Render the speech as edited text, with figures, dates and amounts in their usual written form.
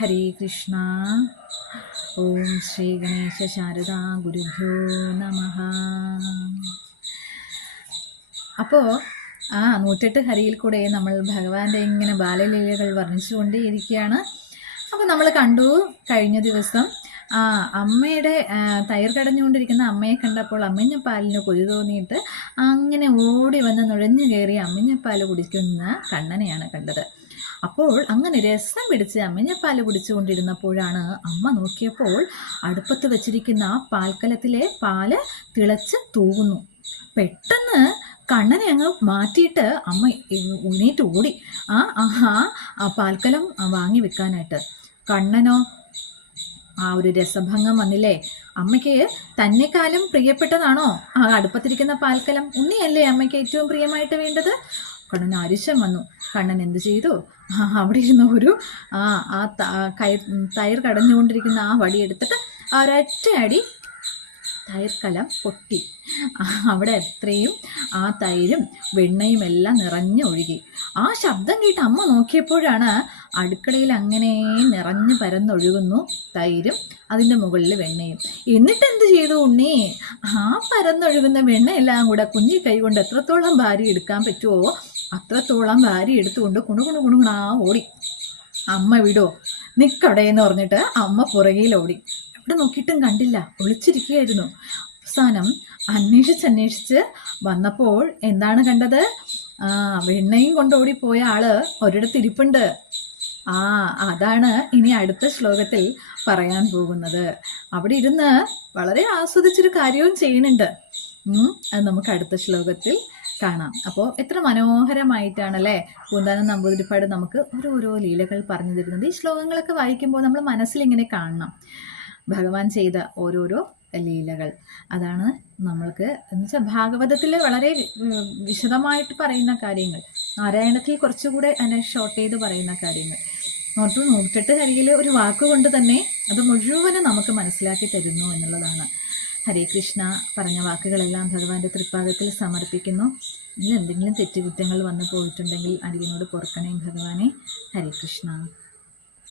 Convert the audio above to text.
ഹരേ കൃഷ്ണ. ഓം ശ്രീ ഗണേശ ശാരദാ ഗുരുഭ്യോ നമഃ. അപ്പോൾ 108 ഹരിയിൽ കൂടെ നമ്മൾ ഭഗവാന്റെ ഇങ്ങനെ ബാലലീലകൾ വർണ്ണിച്ചുകൊണ്ടേയിരിക്കുകയാണ്. അപ്പോൾ നമ്മൾ കണ്ടു കഴിഞ്ഞ ദിവസം അമ്മയുടെ തൈർ കടഞ്ഞുകൊണ്ടിരിക്കുന്ന അമ്മയെ കണ്ടപ്പോൾ അമ്മിഞ്ഞപ്പാലിന് കൊതി തോന്നിയിട്ട് അങ്ങനെ ഓടി വന്ന് നുഴഞ്ഞു കയറി അമ്മിഞ്ഞപ്പാൽ കുടിക്കുന്ന കണ്ണനെയാണ് കണ്ടത്. അപ്പോൾ അങ്ങനെ രസം പിടിച്ച് അമ്മിഞ്ഞപ്പാല് കുടിച്ചുകൊണ്ടിരുന്നപ്പോഴാണ് അമ്മ നോക്കിയപ്പോൾ അടുപ്പത്ത് വെച്ചിരിക്കുന്ന പാൽക്കലത്തിലെ പാല് തിളച്ച് തൂകുന്നു. പെട്ടെന്ന് കണ്ണനെ അങ്ങ് മാറ്റിയിട്ട് അമ്മ ഉണീറ്റ് ഓടി ആ പാൽക്കലം വാങ്ങി വെക്കാനായിട്ട്. കണ്ണനോ ഒരു രസഭംഗം വന്നില്ലേ. അമ്മയ്ക്ക് തന്നെക്കാലം പ്രിയപ്പെട്ടതാണോ ആ അടുപ്പത്തിരിക്കുന്ന പാൽക്കലം? ഉണ്ണിയല്ലേ അമ്മയ്ക്ക് ഏറ്റവും പ്രിയമായിട്ട് വേണ്ടത്? കണ്ണൻ അരിശം വന്നു. കണ്ണൻ എന്ത് ചെയ്തു? അവിടെ ഇരുന്ന ഒരു തൈർ കടഞ്ഞുകൊണ്ടിരിക്കുന്ന ആ വടി എടുത്തിട്ട് ഒരൊറ്റ അടി തൈർക്കലം പൊട്ടി. അവിടെ എത്രയും ആ തൈരും വെണ്ണയും എല്ലാം നിറഞ്ഞൊഴുകി. ആ ശബ്ദം കേട്ട് അമ്മ നോക്കിയപ്പോഴാണ് അടുക്കളയിൽ അങ്ങനെ നിറഞ്ഞു പരന്നൊഴുകുന്നു തൈരും അതിൻ്റെ മുകളിൽ വെണ്ണയും. എന്നിട്ട് എന്ത് ചെയ്തു ഉണ്ണി? ആ പരന്നൊഴുകുന്ന വെണ്ണയെല്ലാം കൂടെ കുഞ്ഞി കൈ കൊണ്ട് എത്രത്തോളം ഭാര്യ എടുക്കാൻ പറ്റുമോ അത്രത്തോളം ഭാര്യ എടുത്തുകൊണ്ട് കുണുകുണുകുണുകുണാ ഓടി. അമ്മ വിടോ, നിക്കവിടെയെന്ന് പറഞ്ഞിട്ട് അമ്മ പുറകിൽ ഓടി. എവിടെ നോക്കിയിട്ടും കണ്ടില്ല, ഒളിച്ചിരിക്കുകയായിരുന്നു. അവസാനം അന്വേഷിച്ച് വന്നപ്പോൾ എന്താണ് കണ്ടത്? വെണ്ണയും കൊണ്ടോടിപ്പോയ ആള് ഒരിടത്തിരിപ്പുണ്ട്. അതാണ് ഇനി അടുത്ത ശ്ലോകത്തിൽ പറയാൻ പോകുന്നത്. അവിടെ ഇരുന്ന് വളരെ ആസ്വദിച്ചൊരു കാര്യവും ചെയ്യുന്നുണ്ട്. അത് നമുക്ക് അടുത്ത ശ്ലോകത്തിൽ കാണാം. അപ്പോൾ എത്ര മനോഹരമായിട്ടാണല്ലേ പൂന്താനം നമ്പൂതിരിപ്പാട് നമുക്ക് ഓരോരോ ലീലകൾ പറഞ്ഞു തരുന്നത്. ഈ ശ്ലോകങ്ങളൊക്കെ വായിക്കുമ്പോൾ നമ്മൾ മനസ്സിലിങ്ങനെ കാണണം ഭഗവാൻ ചെയ്ത ഓരോരോ ലീലകൾ. അതാണ് നമ്മൾക്ക് എന്നുവെച്ചാൽ ഭാഗവതത്തിൽ വളരെ വിശദമായിട്ട് പറയുന്ന കാര്യങ്ങൾ, നാരായണത്തിൽ കുറച്ചുകൂടെ അതിനെ ഷോർട്ട് ചെയ്ത് പറയുന്ന കാര്യങ്ങൾ. 108 ഹരിയിൽ ഒരു വാക്കുകൊണ്ട് തന്നെ അത് മുഴുവനും നമുക്ക് മനസ്സിലാക്കി തരുന്നു എന്നുള്ളതാണ്. ഹരേ കൃഷ്ണ പറഞ്ഞ വാക്കുകളെല്ലാം ഭഗവാന്റെ തൃപ്പാദത്തിൽ സമർപ്പിക്കുന്നു. ഇതിൽ എന്തെങ്കിലും തെറ്റുകുറ്റങ്ങൾ വന്നു പോയിട്ടുണ്ടെങ്കിൽ അടിയനോട് പൊറുക്കണേ ഭഗവാനെ. ഹരേ കൃഷ്ണ.